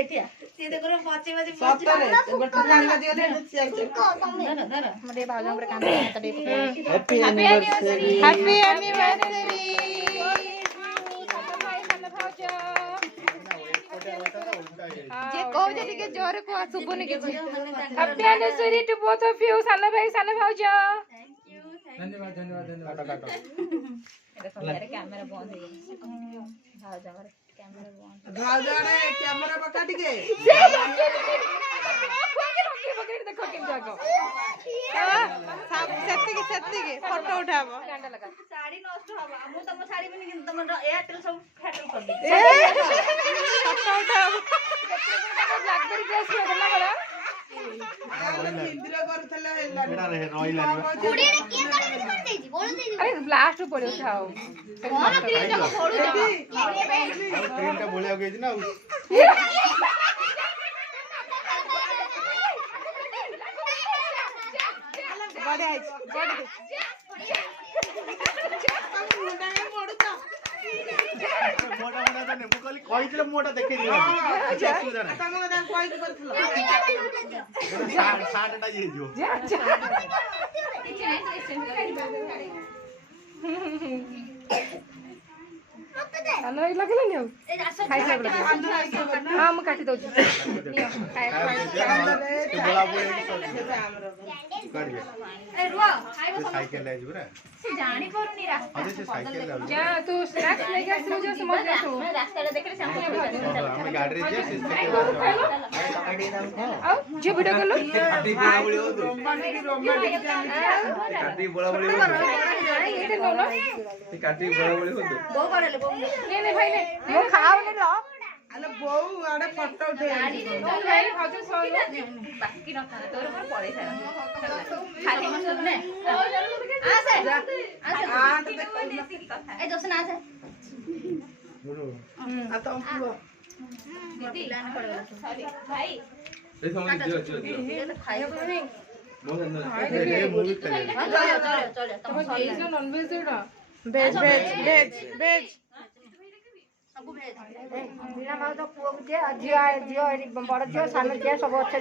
ଏଠିଆ ସିଏ ଦେଖର ପଚି ପଚି ସତରେ ଗୋଟେ ଜାଣିବା ଦିଅଲେ ମତେ ଭାଉଜ ଉପରେ କାନ୍ଦ ହାତ ଟିକେ ହ୍ୟାପି ଆନିଭର୍ସରୀ ହ୍ୟାପି ଆନିଭର୍ସରୀ जे कहू जे ଟିକେ ଜୋରେ କୁହ ସୁବୁନି କିଛି happy anniversary to both of you ସାନ ଭାଇ ସାନ ଭାଉଜ धन्यवाद धन्यवाद धन्यवाद ଏଟା ସନ୍ଧ୍ୟାରେ କ୍ୟାମେରା ବନ୍ଦ ହେଇଯାଇଛି ଭାଉଜ ଆମର କ୍ୟାମେରା ବନ୍ଦ ଭାଉଜରେ କ୍ୟାମେରା ପକା ଟିକେ ଦେଖ କେମିତି ଆଗ ସେତିକି ସେତିକି ଫଟୋ ଉଠାବ ଶାଢୀ ନଷ୍ଟ ହବ ମୁଁ ତମ ଶାଢୀ ବି କିନ୍ତୁ ତମର ଏୟାରଟେଲ ସବୁ ଫ୍ୟାଟଲ କରିଦେବି ଫଟୋ ଉଠାବ ବ୍ଲାକବେରୀ ଗ୍ଲାସ ଲଗଲା ବଡ ଇନ୍ଦ୍ର କରୁଥିଲା ହେଲାନି କୁଡିରେ କିଏ ମାନେ କଣ ଦେଇଛି ବୋଳ ଦେଇଛି अरे लास्ट पड़े उठाओ କଣ କ୍ରିମ ଯାକ ଫୋଡୁ ଯାକ ट्रेन का बोलिया गई थी ना बड़े आइछ बड़े मोटा मोटा तो नेमु खाली कहितले मोटा देखै दियो असुविधा नै ତମେ କଥା କହିକି କରିଥିଲ साडटा जे दियो କିଛି ନାହିଁ आनो लगले नि ଏ ଆସ खाइ सब हां म काटी दउछु नियो खाइ बोला बोले काढिए ଏ ରୁହ ଖାଇବ से साइकिल ले जबरा ସେ ଜାଣି ପାରୁନି रास्ता अरे से साइकिल ले जा तू स्नैक्स लेके आसी जो समझ जा तू ରାସ୍ତାରେ ଦେଖିଲେ ସାଙ୍ଗେ हम गाड़ी रे जे से साइकिल आओ जे वीडियो कर लो काटी बोला बोले हो तो काटी बोला बोले हो ये ते नो ना तो काटी बोला बोले हो तो ବୋଉ କରେଲେ ବୋଉ नहीं भाई ने मो खाओने लो ଆଲେ ବୋଉ ଆଡେ ଫଟୋ ଉଠେଇ भाई भाउज सोलो ବାକି ନଥାନ୍ତା ତୋର ମୋର ପଳେଇ ସାରନ୍ତି ଖାଲି ମନ ନେ ଆସେ ଆସେ ଏ ଦୋସନା ଆସେ ଆ ତମ ପୁଅ ଦିଦି ଲାଇନ ପଡିଗଲା ସରି ଭାଇ ए समझ दियो ଏ ଖାଇବ ନାହିଁ बहुत अंदर ये मूवी चले ଚଳିବ ତମ वेज नॉन वेज देडा ଭେଜ ଭେଜ ଭେଜ ଭେଜ ସବୁ ଭେଜ बिना माउ तो पुओ के झियो झियो बड़ झियो सानो झियो सब अच्छे